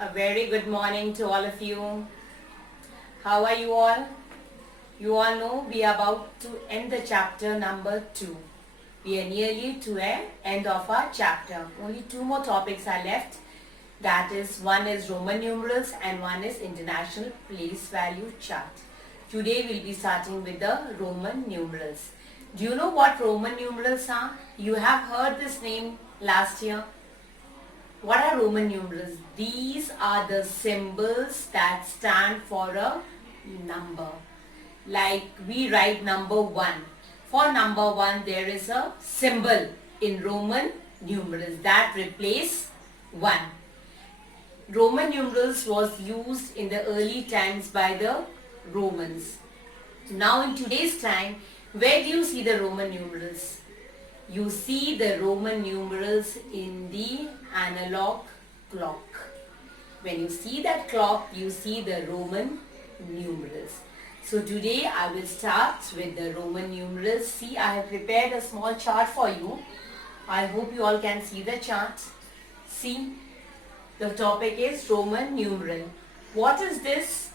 A very good morning to all of you. How are you all? You all know we are about to end the chapter number 2. We are nearly to the end of our chapter. Only 2 more topics are left. That is, one is Roman numerals and one is international place value chart. Today we'll be starting with the Roman numerals. Do you know what Roman numerals are? You have heard this name last year. What are Roman numerals? These are the symbols that stand for a number. Like we write number 1. For number 1 there is a symbol in Roman numerals that replace 1. Roman numerals was used in the early times by the Romans. Now in today's time, where do you see the Roman numerals? You see the Roman numerals in the analog clock. When you see that clock, you see the Roman numerals. So today I will start with the Roman numerals. See, I have prepared a small chart for you. I hope you all can see the chart. See, the topic is Roman numeral. What is this?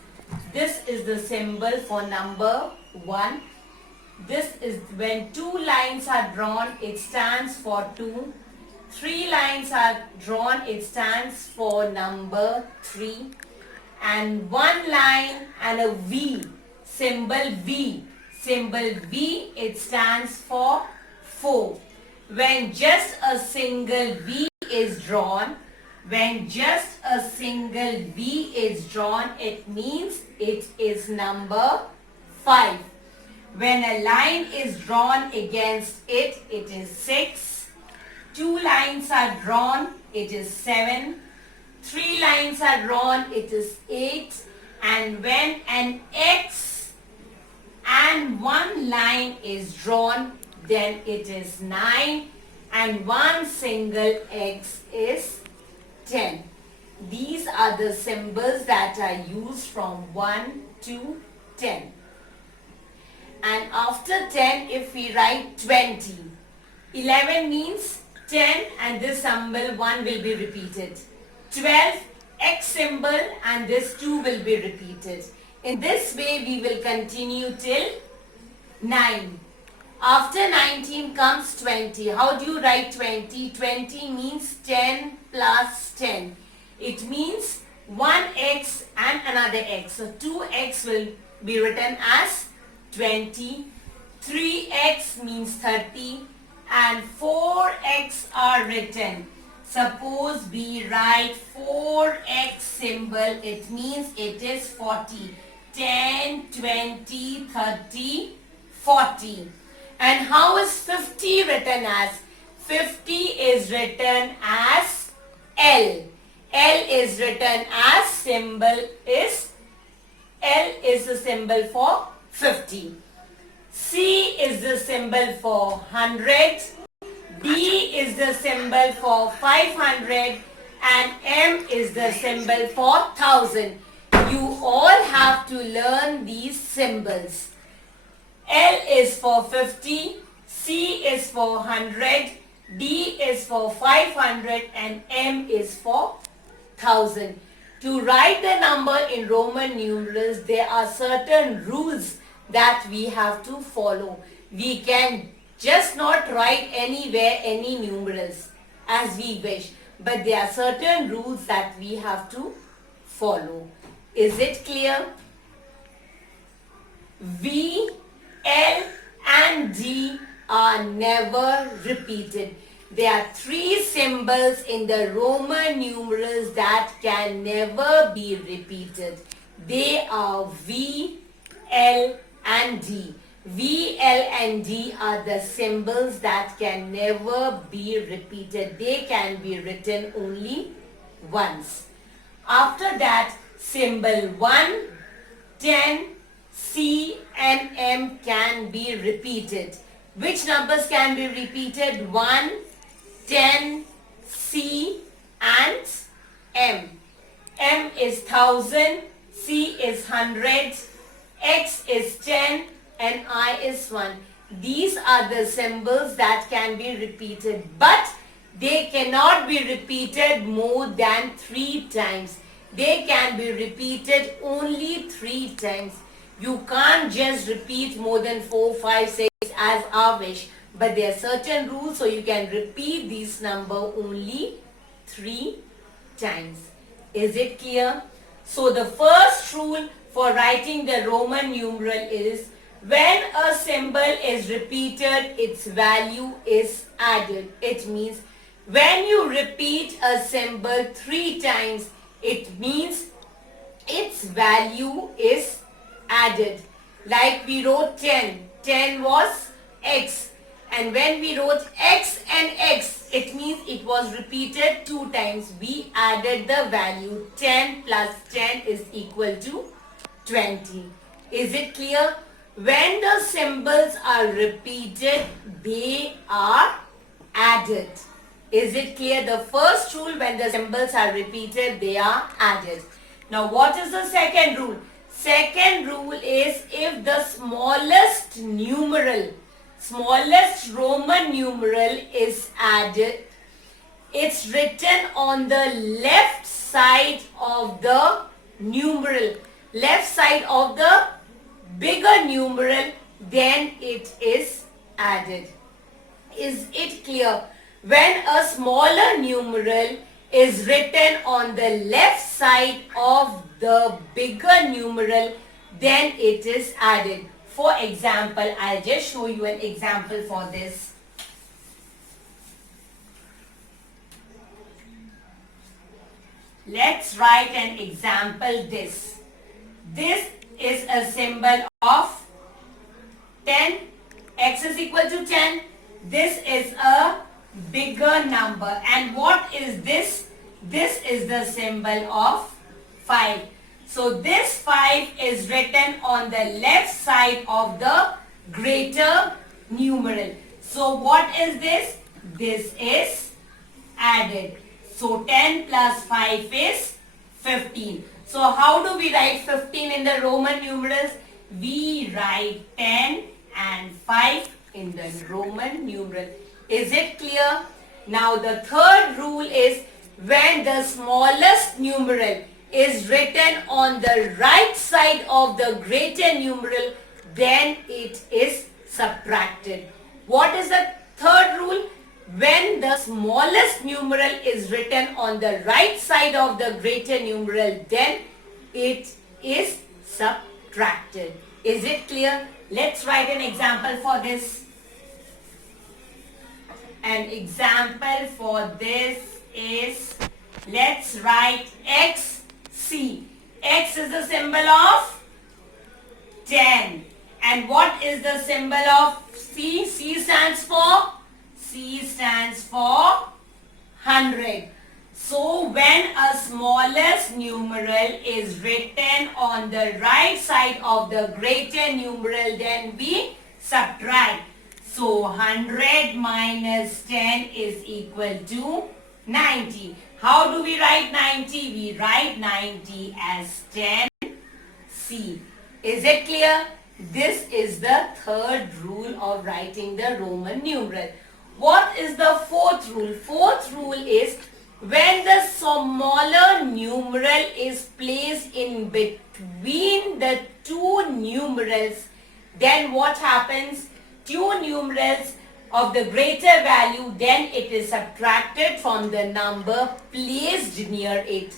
This is the symbol for number 1. This is when 2 lines are drawn, it stands for 2. 3 lines are drawn, it stands for number 3. And 1 line and a V, symbol V. Symbol V, it stands for 4. When just a single V is drawn, it means it is number 5. When a line is drawn against it, it is 6. 2 lines are drawn, it is 7. 3 lines are drawn, it is 8. And when an X and 1 line is drawn, then it is 9. And 1 single X is 10. These are the symbols that are used from 1 to 10. And after 10, if we write 20, 11 means 10 and this symbol 1 will be repeated. 12, X symbol and this 2 will be repeated. In this way, we will continue till 9. After 19 comes 20. How do you write 20? 20 means 10 plus 10. It means 1x and another x. So 2x will be written as 20, 3x means 30 and 4x are written. Suppose we write 4x symbol, it means it is 40. 10, 20, 30, 40. And how is 50 written as? 50 is written as L. L is written as symbol is, L is the symbol for 50. C is the symbol for 100. D is the symbol for 500. And M is the symbol for 1000. You all have to learn these symbols. L is for 50. C is for 100. D is for 500. And M is for 1000. To write the number in Roman numerals, there are certain rules that we have to follow. We can just not write anywhere any numerals as we wish. But there are certain rules that we have to follow. Is it clear? V, L and D are never repeated. There are 3 symbols in the Roman numerals that can never be repeated. They are V, L and D. V, L and D are the symbols that can never be repeated. They can be written only once. After that, symbol 1, 10, C and M can be repeated. Which numbers can be repeated? 1, 10, C and M. M is 1000, C is 100, X is 10 and I is 1. These are the symbols that can be repeated, but they cannot be repeated more than 3 times. they can be repeated only 3 times. You can't just repeat more than 4, 5, 6 as our wish. But there are certain rules, so you can repeat this number only 3 times. Is it clear? So the first rule for writing the Roman numeral is when a symbol is repeated, its value is added. It means when you repeat a symbol 3 times, it means its value is added. Like we wrote 10. 10 was x. And when we wrote x and x, it means it was repeated 2 times. We added the value 10 plus 10 is equal to 20. Is it clear? When the symbols are repeated, they are added. Is it clear? The first rule, when the symbols are repeated, they are added. Now what is the second rule? Second rule is if the smallest Roman numeral is added, it's written on the left side of the numeral, left side of the bigger numeral, then it is added. Is it clear? When a smaller numeral is written on the left side of the bigger numeral, then it is added. For example, I'll just show you an example for this. Let's write an example this. This is a symbol of 10. X is equal to 10. This is a bigger number. And what is this? This is the symbol of 5. So this 5 is written on the left side of the greater numeral. So what is this? This is added. So 10 plus 5 is 15. So how do we write 15 in the Roman numerals? We write 10 and 5 in the Roman numeral. Is it clear? Now the third rule is when the smallest numeral is written on the right side of the greater numeral, then it is subtracted. What is the third rule? When the smallest numeral is written on the right side of the greater numeral, then it is subtracted. Is it clear? Let's write an example for this. An example for this is, let's write XC. X is the symbol of 10. And what is the symbol of C? C stands for? C stands for 100. So when a smallest numeral is written on the right side of the greater numeral, then we subtract. So 100 minus 10 is equal to 90. How do we write 90? We write 90 as 10C. Is it clear? This is the third rule of writing the Roman numeral. What is the fourth rule? Fourth rule is when the smaller numeral is placed in between the two numerals, then what happens? Two numerals of the greater value, then it is subtracted from the number placed near it.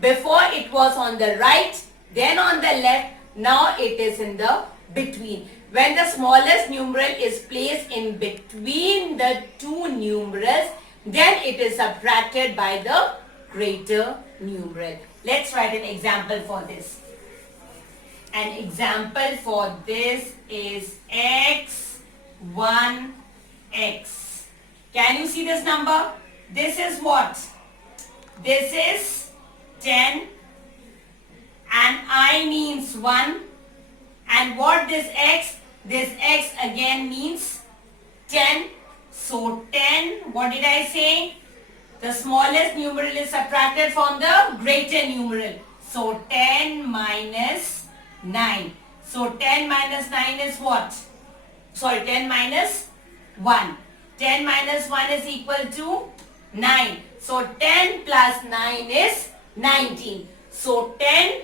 Before it was on the right, then on the left, now it is in the between. When the smallest numeral is placed in between the two numerals, then it is subtracted by the greater numeral. Let's write an example for this. An example for this is x1x. Can you see this number? This is what? This is 10 and I means 1. And what this x? This x again means 10. So 10, what did I say? The smallest numeral is subtracted from the greater numeral. So 10 minus 9. So 10 minus 9 is what? Sorry, 10 minus 1. 10 minus 1 is equal to 9. So 10 plus 9 is 19. So 10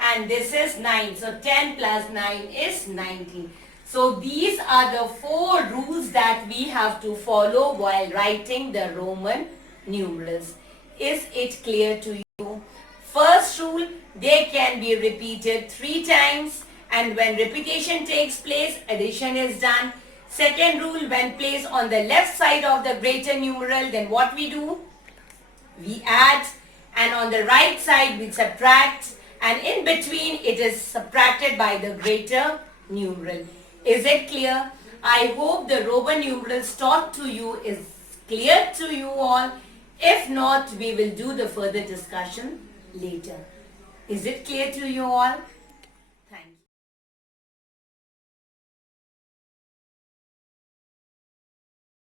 and this is 9. So 10 plus 9 is 19. So these are the 4 rules that we have to follow while writing the Roman numerals. Is it clear to you? First rule, they can be repeated 3 times, and when repetition takes place, addition is done. Second rule, when placed on the left side of the greater numeral, then what we do? We add, and on the right side we subtract, and in between it is subtracted by the greater numeral. Is it clear? I hope the Roman numerals taught to you is clear to you all. If not, we will do the further discussion later. Is it clear to you all?